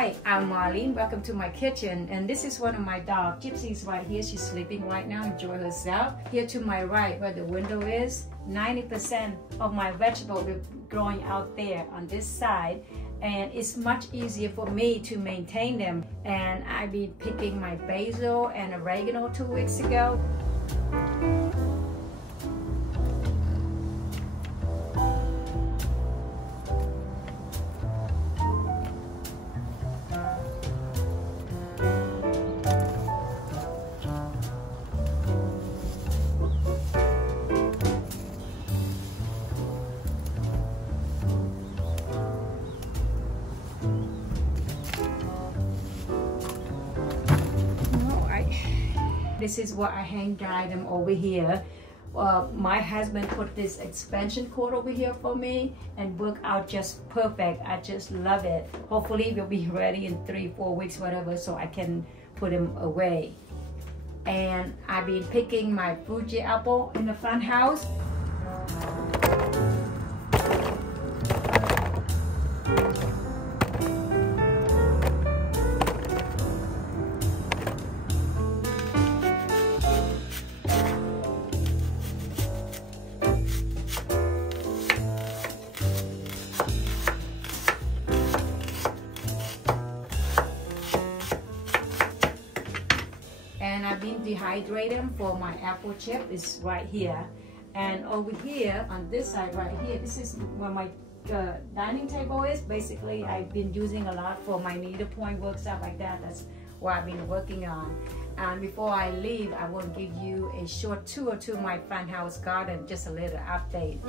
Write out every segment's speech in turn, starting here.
Hi, I'm Marlene. Welcome to my kitchen. And this is one of my dogs. Gypsy's right here. She's sleeping right now, enjoy herself. Here to my right, where the window is, 90% of my vegetables are growing out there on this side. And it's much easier for me to maintain them. And I've been picking my basil and oregano 2 weeks ago. This is what I hang dry them over here. My husband put this expansion cord over here for me and worked out just perfect. I just love it. Hopefully they'll be ready in 3-4 weeks, whatever, so I can put them away. And I've been picking my Fuji apple in the front house. And I've been dehydrating for my apple chip. It's right here. And over here, on this side right here, this is where my dining table is. Basically, I've been using a lot for my needlepoint work, stuff like that. That's what I've been working on. And before I leave, I want to give you a short tour to my front house garden, just a little update.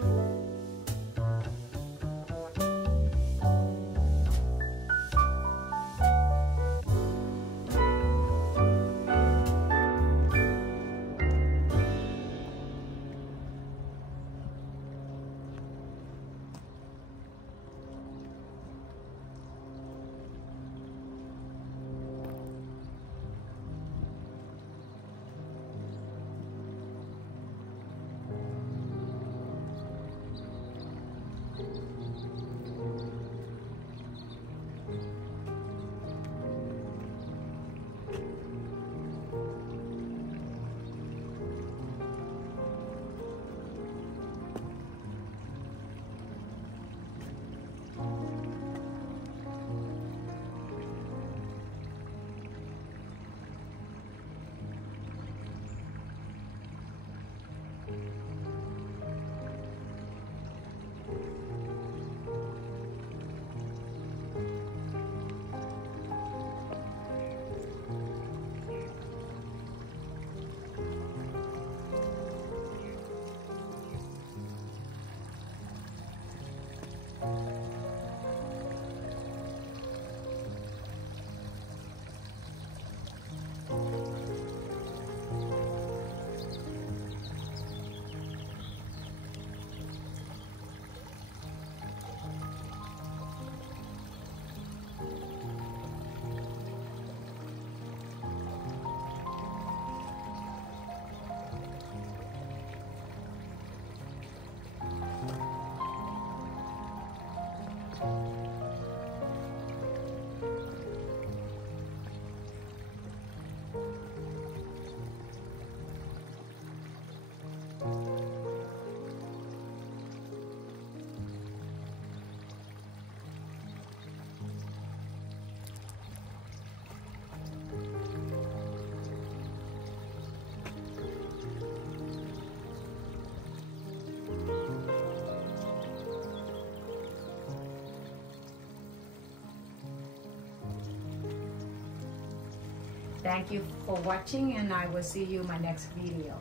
Thank you for watching, and I will see you in my next video.